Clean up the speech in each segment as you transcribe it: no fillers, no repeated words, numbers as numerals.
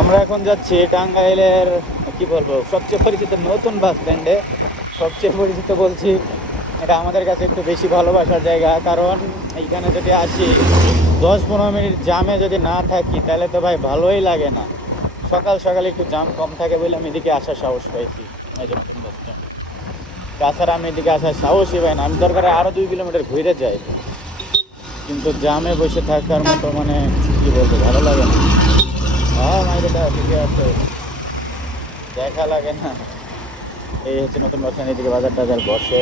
আমরা এখন যাচ্ছি টাঙ্গাইলের কি বলবো সবচেয়ে পরিচিত নতুন বাস স্ট্যান্ডে। সবচেয়ে পরিচিত বলছি, এটা আমাদের কাছে একটু বেশি ভালোবাসার জায়গা, কারণ এইখানে যদি আসি 10-15 মিনিট জামে যদি না থাকি তাহলে তো ভাই ভালোই লাগে না। সকাল সকাল একটু জাম কম থাকে বলে আমি এদিকে আসার সাহস পাইছি। এই যে নতুন বাস স্ট্যান্ড, তাছাড়া আমি এদিকে আসার সাহসই পাই না। আমি দরকারে আরও 2 কিলোমিটার ঘুরে যাই, কিন্তু জামে বসে থাকার মতো মানে কি বলবো ভালো লাগে না। হ্যাঁ মাইকেটা ঠিকই আছে, দেখা লাগে না। এই হচ্ছে নতুন বাস স্ট্যান্ড, এদিকে বাজার টাজার বসে।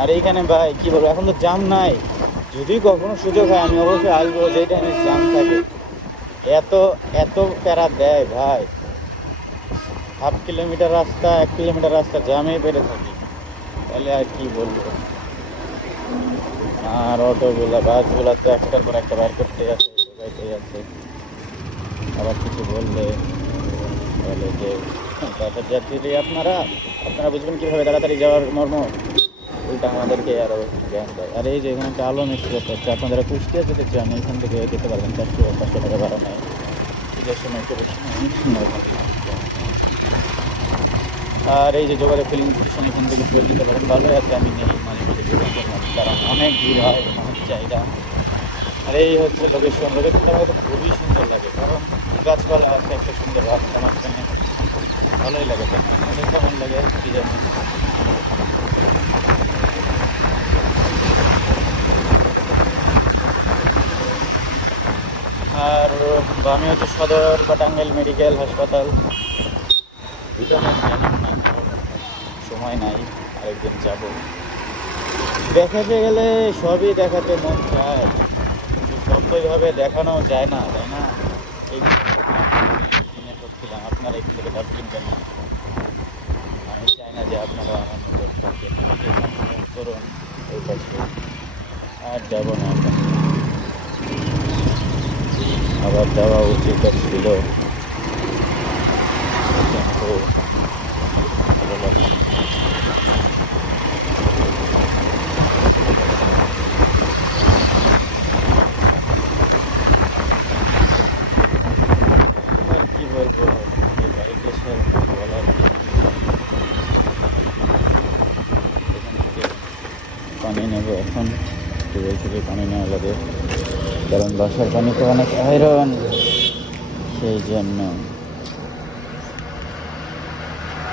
আর এইখানে ভাই কি বলবো, এখন তো জাম নাই। যদি কখনো সুযোগ হয় আমি অবশ্যই আসবো যেই টাইমে জাম থাকে। এত এত প্যারা দেয় ভাই, 1/2 কিলোমিটার রাস্তা 1 কিলোমিটার রাস্তা জামেই পেরে থাকি, তাহলে আর কি বলবো। আর অটোগুলা বাসগুলা তো একটার পর একটা বাইর করতেই আছে, ঢোকাইতেই আছে। আবার কিছু বললে বলে যে তাড়াতাড়ি যাত্রী আপনারা আপনারা বুঝবেন কীভাবে তাড়াতাড়ি যাওয়ার মর্ম, উল্টা আমাদেরকে আরও জ্ঞান দেয়। আর এই যে এখানে একটা আলো মিক্স করতে হচ্ছে, আপনারা কুষ্টিয়া যেতে চান এখান থেকে যেতে পারবেন, 400-500 টাকা ভাড়া নেয়। ঈদের সময় একটু বেশি নেয়। আর এই যে যোগাযোগ ফিলিং স্টেশন, এখান থেকে ফুয়েল দিতে পারেন, ভালোই আছে। আমি নেই মানে কারণ অনেক ভিড় হয়, অনেক জায়গা। আর এই হচ্ছে লোকেশন। লোকেশনটা আমাকে খুবই সুন্দর লাগে, কারণ গাছপালা আছে, একটা সুন্দর রাস্তা মাঝখানে, ভালোই লাগে। অনেক কেমন লাগে কি জানি। আর আমি হচ্ছে সদর বা টাঙ্গাইল মেডিকেল হাসপাতাল, এটা আমি জানি না, কারণ সময় নাই। আরেকদিন যাব। দেখাতে গেলে সবই দেখাতে মন চায়, কিন্তু সব তো এইভাবে দেখানো যায় না, তাই না? এই কিনে করছিলাম, আপনারা এখান থেকে ডাব কিনবেন না। আমি চাই না যে আপনারা আমার মতো করুন। ওই পাশে আর যাবো না এখন, আবার যাওয়া উচিত ছিল, কিন্তু ভালো লাগছে না। আর কি বলবো, এই বাড়িতে এসে বলার কি। এখান থেকে পানি নেবো এখন, টিউবওয়েল থেকে পানি নেওয়া লাগে, কারণ বাসার পানি তো অনেক আয়রন, সেই জন্য।